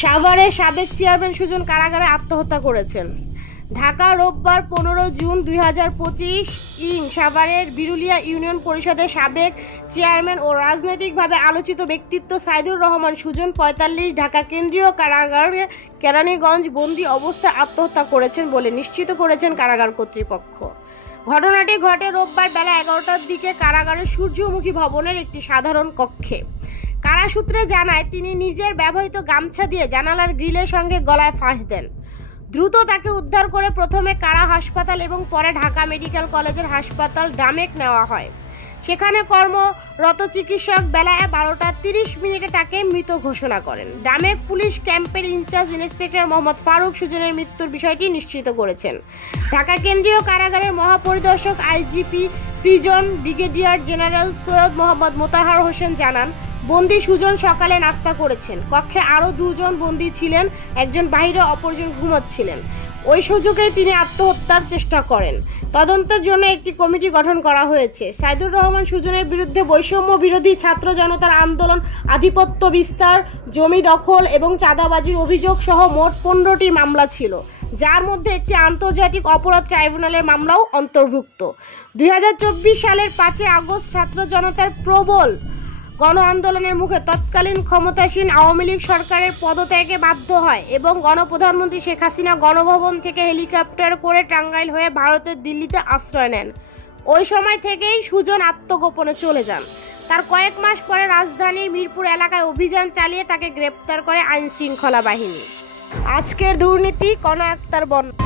সাভারে সাবেক চেয়ারম্যান সুজন কারাগারে আত্মহত্যা করেছেন। ঢাকা, রোববার 15 জুন 2025 সাভারের বিরুলিয়া ইউনিয়ন পরিষদের সাবেক চেয়ারম্যান ও রাজনৈতিকভাবে আলোচিত ব্যক্তিত্ব সাইদুর রহমান সুজন 45 ঢাকা কেন্দ্রীয় কারাগারে কেরানীগঞ্জ বন্দী অবস্থায় আত্মহত্যা করেছেন বলে নিশ্চিত করেছেন কারাগার কর্তৃপক্ষ। ঘটনাটি ঘটে রোববার বেলা 11টার দিকে কারাগারের সূর্যমুখী ভবনের একটি সাধারণ কক্ষে। কারা সূত্রে জানায়, তিনি নিজের ব্যবহৃত গামছা দিয়ে জানালার গ্রিলের সঙ্গে গলায় ফাঁস দেন। দ্রুত তাকে উদ্ধার করে প্রথমে কারা হাসপাতাল এবং পরে ঢাকা মেডিকেল কলেজের হাসপাতাল ডামেক নেওয়া হয়। সেখানে কর্মরত চিকিৎসক বেলা 12:30 তাকে মৃত ঘোষণা করেন। ডামেক পুলিশ ক্যাম্পের ইনচার্জ ইন্সপেক্টর মোহাম্মদ ফারুক সুজনের মৃত্যুর বিষয়টি নিশ্চিত করেছেন। ঢাকা কেন্দ্রীয় কারাগারের মহাপরিদর্শক IGP prison brigadier general Syed Mohammad Motahar Hossain জানান, বন্দী সুজন সকালে নাস্তা করেছেন। কক্ষে আরও 2 জন বন্দী ছিলেন, একজন বাইরে, অপরজন ঘুমাচ্ছিলেন। ওই সুযোগে তিনি আত্মহত্যার চেষ্টা করেন। তদন্তের জন্য একটি কমিটি গঠন করা হয়েছে। সাইদুর রহমান সুজনের বিরুদ্ধে বৈষম্য বিরোধী ছাত্র জনতার আন্দোলন, আধিপত্য বিস্তার, জমি দখল এবং চাঁদাবাজির অভিযোগ সহ মোট 15টি মামলা ছিল, যার মধ্যে একটি আন্তর্জাতিক অপরাধ ট্রাইব্যুনালের মামলাও অন্তর্ভুক্ত। 2024 সালের 5 আগস্ট ছাত্র জনতার প্রবল গণ আন্দোলনের মুখে তৎকালীন ক্ষমতাসীন আওয়ামী লীগ সরকারের পদত্যাগে বাধ্য হয় এবং গণপ্রধানমন্ত্রী শেখ হাসিনা গণভবন থেকে হেলিকপ্টার করে টাঙ্গাইল হয়ে ভারতের দিল্লিতে আশ্রয় নেন। ওই সময় থেকেই সুজন আত্মগোপনে চলে যান। তার কয়েক মাস পরে রাজধানীর মিরপুর এলাকায় অভিযান চালিয়ে তাকে গ্রেপ্তার করে আইন শৃঙ্খলা বাহিনী। আজকের দুর্নীতি, কণা আক্তার বর্ণনা।